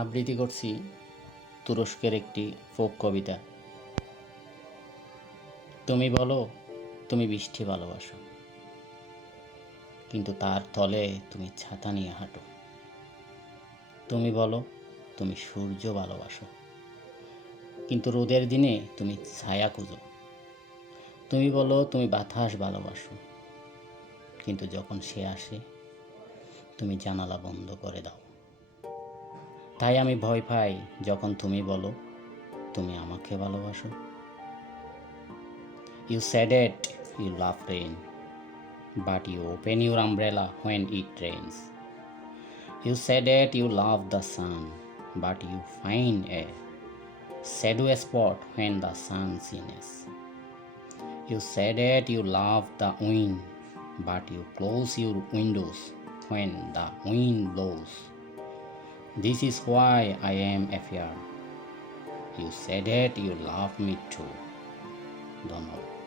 আবৃত্তি করছি তুরস্কের একটি ফোক কবিতা। তুমি বলো তুমি বৃষ্টি ভালোবাসো, কিন্তু তার তলে তুমি ছাতা নিয়ে হাঁটো। তুমি বলো তুমি সূর্য ভালোবাসো, কিন্তু রোদের দিনে তুমি ছায়া খুঁজো। তুমি বলো তুমি বাতাস ভালোবাসো, কিন্তু যখন সে আসে তুমি জানালা বন্ধ করে দাও। তাই আমি ভয় পাই যখন তুমি বলো তুমি আমাকে ভালোবাসো। You said it, you love rain, but you open your umbrella when it rains. You said it, you love the sun, but you find a shadow spot when the sun shines. You said it, you love the wind, but you close your windows when the wind blows. This is why I am afraid. You said it, you love me too. ধন্যবাদ।